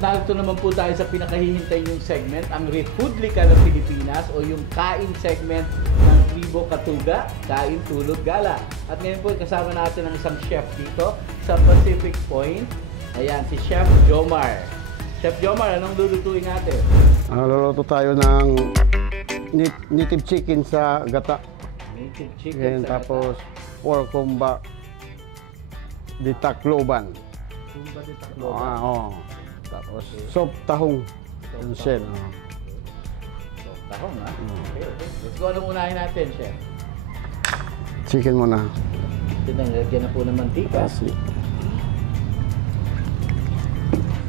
narito naman po tayo sa pinakahihintay yung segment, ang Republika ng Pilipinas o yung kain segment ng Tribo Katuga, Kain, Tulog, Gala. At ngayon po kasama natin ang isang chef dito sa Pacific Point. Ayan, si Chef Jomar. Chef Jomar, anong lulutuin natin? Luluto tayo ng native chicken sa gata. Native chicken sa tapos pork kumba di Tacloban. Kumba di Tacloban. Tapos soup tahong. Yung shell. Soup tahong, ha? Okay. Let's go. Anong unahin natin, Chef? Chicken muna. Tinalagyan na po ng mantika.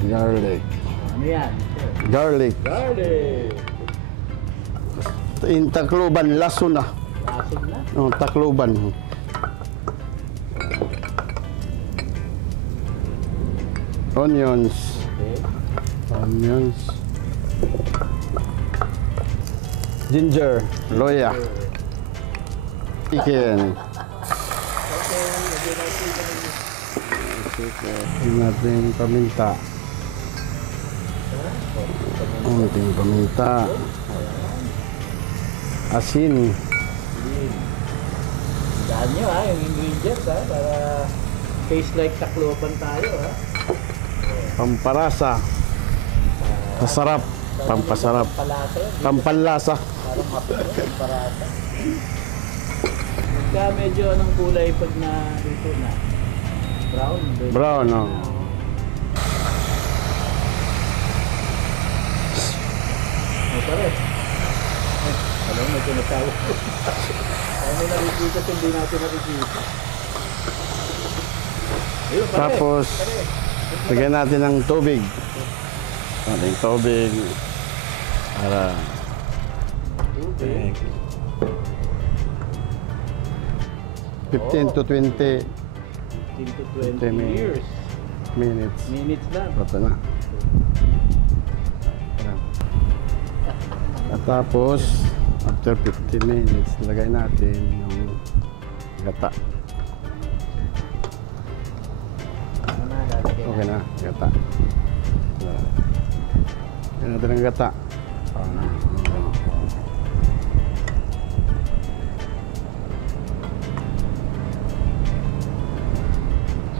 Garlic. Ano yan, Chef? Garlic. Garlic! In Tacloban, laso na. Lasog na? Tacloban. Onions. Okay. Onions. Ginger. Loya. Chicken. Okay, lagyan natin Lagyan natin paminta. Unting paminta. Asin. Daan nyo, ha, yung ingredients, ha, para taste like Tacloban tayo, ha. Pampalasa. Masarap. Pampasarap. Pampalasa yan. Pampalasa. Parang hapon, pampalasa. Pagka medyo anong kulay pag na dito na? Brown? Brown, no? Pare. Alam mo, medyo natawag ko. Ayaw mo nakikita, hindi natin nakikita. Ayun, pare. Tapos, lagyan natin ng tubig. Ating tubig. Para Tubig. 15 to 20 15 to 20 years. minutes. Minutes lang. Ito na. At tapos, after 15 minutes, lagay natin yung gata. Ano na, lalagay Okay na, gata. Lagyan natin ang gata.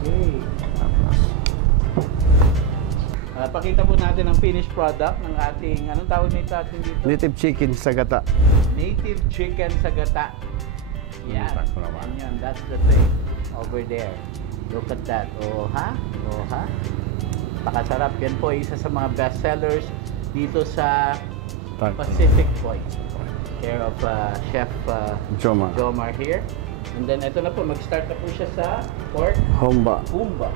Okay. Tapos, Pakita po natin ang finished product ng ating, anong tawag nito ating dito? native chicken sa gata. Native chicken sa gata. Yan. Sakto naman. Yan, that's the thing. Over there. Look at that. Oh, ha? Oh, ha? Pakasarap. Yan po isa sa mga best sellers dito sa Pacific Point. Care of Chef Jomar here. And then ito na po, mag-start na po siya sa pork Humba. kumba.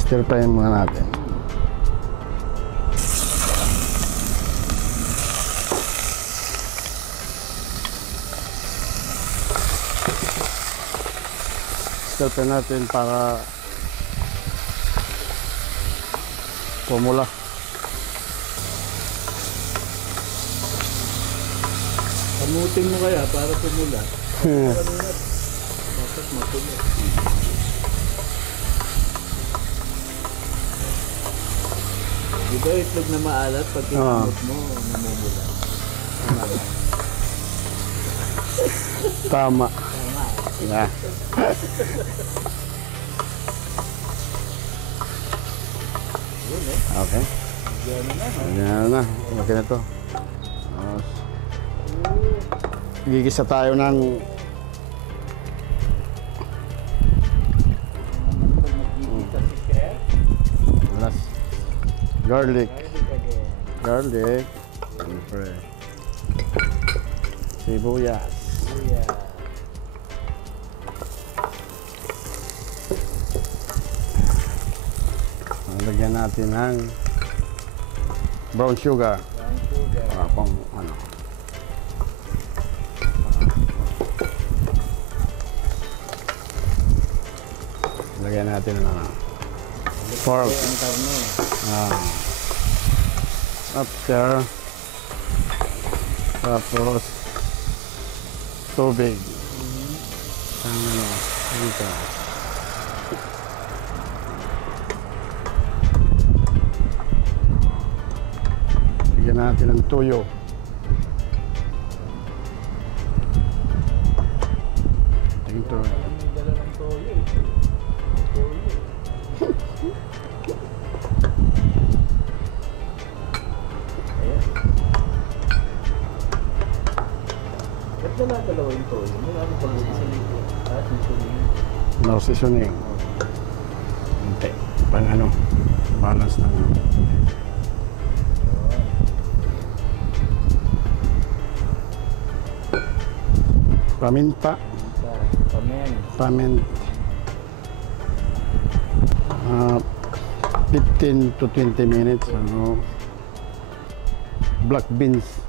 Stir fry muna natin. Stir fry natin para pumula. Kamutin mo kaya para pumula. Dapat mapula. Di ba itlog na maalat pag kinamot mo, namumula? Tama. Tama. Yeah. Yun eh. Okay. Yan na no? Ayan na. Okay na to. Gigisa tayo ng Magigita si Chef. garlic. Garlic again. Garlic. Siyempre. Sibuyas. Yeah. Lagyan natin ng brown sugar. Brown sugar. Para pang ano. Lagyan natin ng pork. Ang karne. After. Tapos tubig. Ang ano, dito. Bigyan natin ng tuyo. Ito. May dala ng toyo eh. Toyo. Ayan. Ba't dala-dalawa yung toyo? May ano pag seasoning ko? Seasoning. No seasoning. Hindi. Pang ano, balance ng paminta. Pamen. 15 to 20 minutes. Ano, black beans.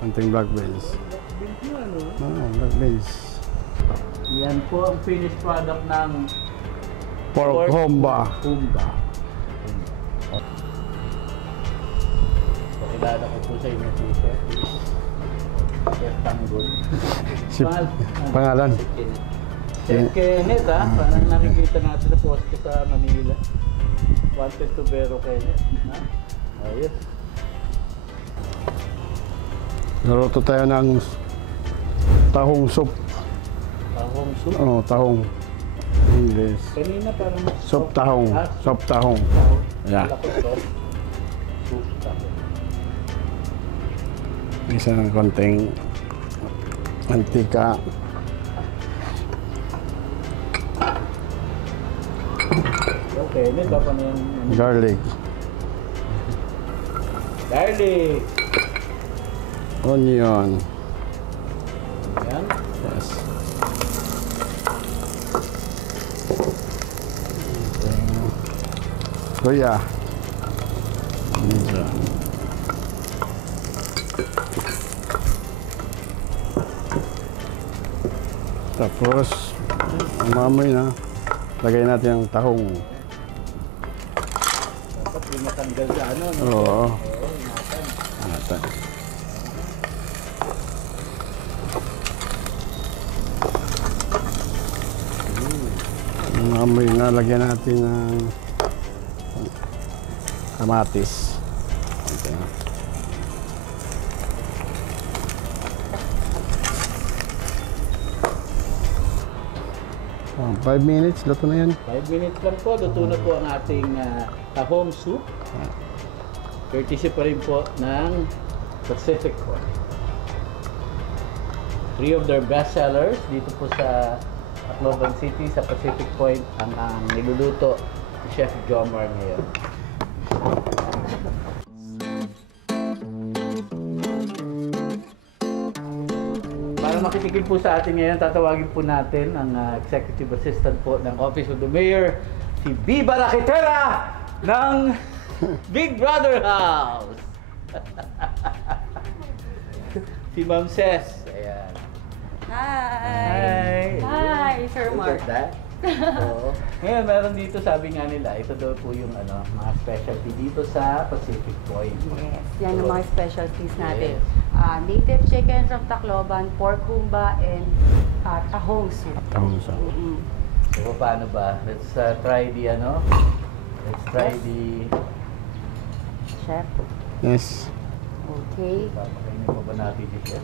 Anting black beans. Black beans. Yan po ang finished product ng Pork humba. Humba. Pakilala ko po sa inyo po, Chef. Chef Tanggol. Pangalan? Chef Kenneth, ha? Parang nakikita natin sa poste sa Manila. Wanted to Vero Kenneth. Ha? Ayos. Naluto tayo ng tahong soup. Tahong soup. Oh, tahong. English. Kanina parang Soup tahong. Soup tahong. Tahong. Yeah. Wala ko soup. Soup tahong. Isa ng konting mantika. Okay, Kenneth, baka na yung... Garlic. Garlic! Onion. Yan. Yes. Soya. Dyan. Tapos, umamoy na. Lagay natin ang tahong. Dapat di matanggal sa ano, no? Oo. Oo, ingatan. Natin. Umamoy na. Lagyan natin ng kamatis. Okay. 5 minutes, luto na yan. 5 minutes lang po, luto na po ang ating tahong soup. Courtesy pa rin po ng Pacific Point. 3 of their best sellers dito po sa Tacloban City, sa Pacific Point, ang niluluto ni Chef Jomar ngayon. Para makitikin po sa atin ngayon, tatawagin po natin ang Executive Assistant po ng Office of the Mayor, si Viva Lakitera ng Big Brother House. Si Ma'am Ces. Ayan. Hi! Hi, Sir Mark. Look at that. Oo. Ngayon, meron dito, sabi nga nila, ito daw po yung mga specialty dito sa Pacific Point. Yes, yan ang mga specialties natin. Yes. Native chicken from Tacloban, pork humba, and tahong soup. Tahong soup. So, paano ba? Let's try the Let's try the... Chef. Yes. Okay. Papakainin pa ba natin si Chef?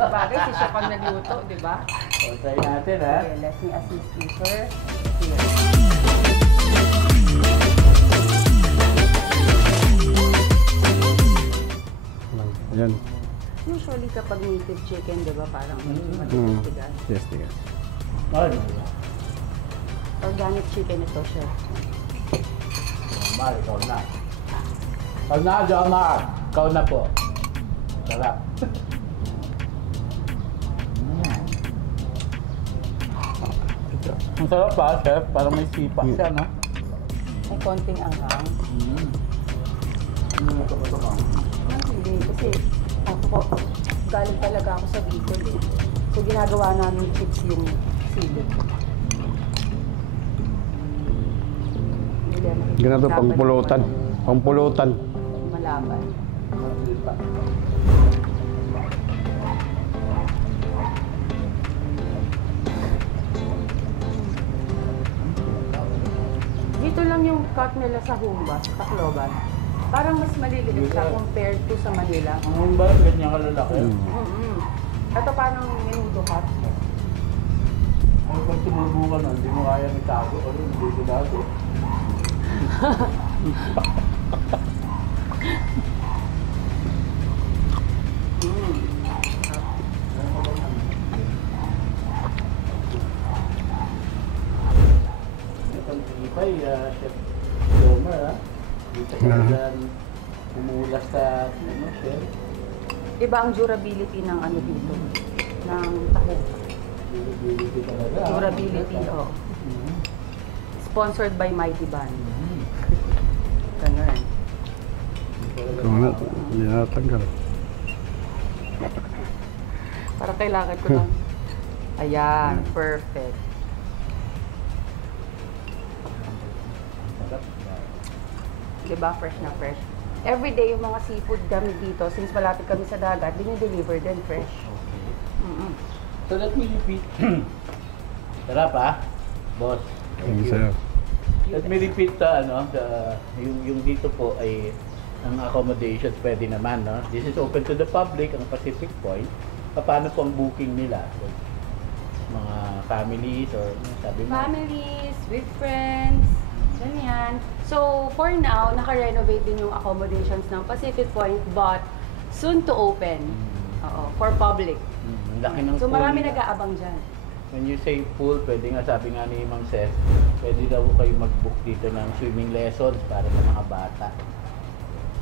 Bagay, si Chef ang nagluto, di ba? So, try natin, ha? Okay, let me assist you, sir. Here. Ayan. Usually kapag native chicken, di ba, parang Mm. matigas. Yes, tigas. Ano? Organic chicken ito, Chef. Mar, ikaw na. Ikaw na, Jomar. Ikaw na po. Sarap. Ang sarap pa, Chef. Parang may sipa siya, no? May konting anghang. Ano ito ba ito, ma'am? Hindi, kasi ako po, galing talaga ako sa Bicol eh. So ginagawa namin chips yung sili. Ganito pangpulutan. Pangpulutan. Malaban. lang yung cut nila sa Humba, sa Tacloban. Parang mas maliliit siya compared to sa Manila. Ang humba, ganyan kalalaki. Ito parang menudo cut. Ano pag tumubo ka nun, hindi mo kaya itago. Ano, hindi ko dago. Itong ipay, Chef Jomer, ha? Dito ka dyan, umulas sa, ano, Chef? Iba ang durability ng ano dito, ng taho. Durability talaga. Durability, oh. Mhm. Sponsored by Mighty Band. Mhm. Ganun. Kung na, hindi natanggal. Para kailangan ko lang. Ayan, perfect. Sarap. Diba? Fresh na fresh. Everyday yung mga seafood kami dito, since malapit kami sa dagat, dinideliver din fresh. Okay. Mm-mm. So let me repeat. Sarap, ah, boss. Ang sayo. Let me repeat yung dito po ay ang accommodations pwede naman, no? This is open to the public, ang Pacific Point. Paano po ang booking nila? So, mga families or sabi mo? Families, with friends, ganyan. So, for now, naka-renovate din yung accommodations ng Pacific Point, but soon to open. Oo, for public. Ang laki ng So, pool marami nila. nag-aabang dyan. When you say pool, pwede nga sabi nga ni Ma'am Cez, pwede daw kayo mag-book dito ng swimming lessons para sa mga bata.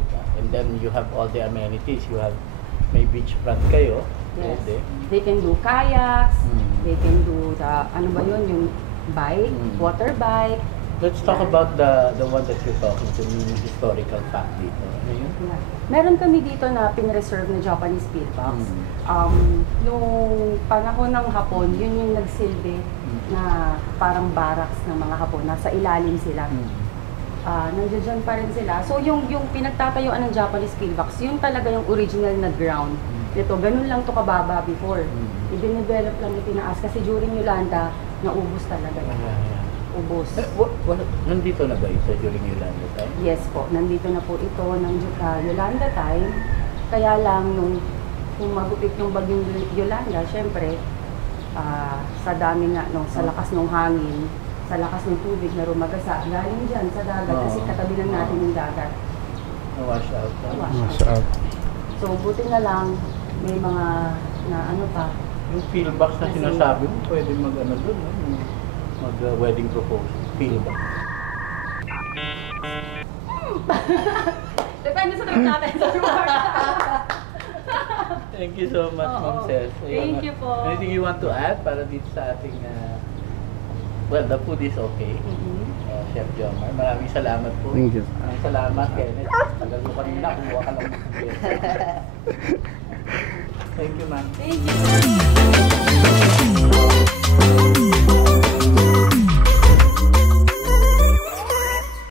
Diba? And then you have all the amenities. You have, may beachfront kayo. Yes. Pwede. They can do kayaks, Mm. they can do the, ano ba yun, yung bike, Mm. water bike. Let's talk about the one that you're talking to, yung historical fact dito. Ano yun? Yeah. Meron kami dito na pinreserve na Japanese pillbox. Nung panahon ng Hapon, yun yung nagsilbi na parang barracks ng mga Hapon. Nasa ilalim sila. Nandiyan dyan pa rin sila. So yung pinagtatayuan ng Japanese pillbox, yun talaga yung original na ground. Ito, ganun lang to kababa before. I-develop lang itinaas kasi during Yolanda, naubos talaga. Ubos. Nandito na ba ito during Yolanda time? Yes po, nandito na po ito ng Yolanda time. Kaya lang nung magupit yung bagyong Yolanda, syempre, sa dami nga, sa lakas ng hangin, sa lakas ng tubig na rumagasa, galing dyan sa dagat kasi katabi lang natin yung dagat. Na-wash out. Wash out. So, buti na lang, may mga na ano pa. Yung pillbox na Kasi- sinasabi mo, pwede mag-ano doon, no? Mag-wedding proposal. Pillbox. Depende sa trip natin sa Thank you so much, Oo. Ma'am Cez. Thank you po. Anything you want to add para dito sa ating... well, the food is okay. Chef Jomar, maraming salamat po. Thank you. Maraming salamat, Kenneth. Tagal mo kanina, kumuha ka lang ng Thank you, ma'am. Thank you.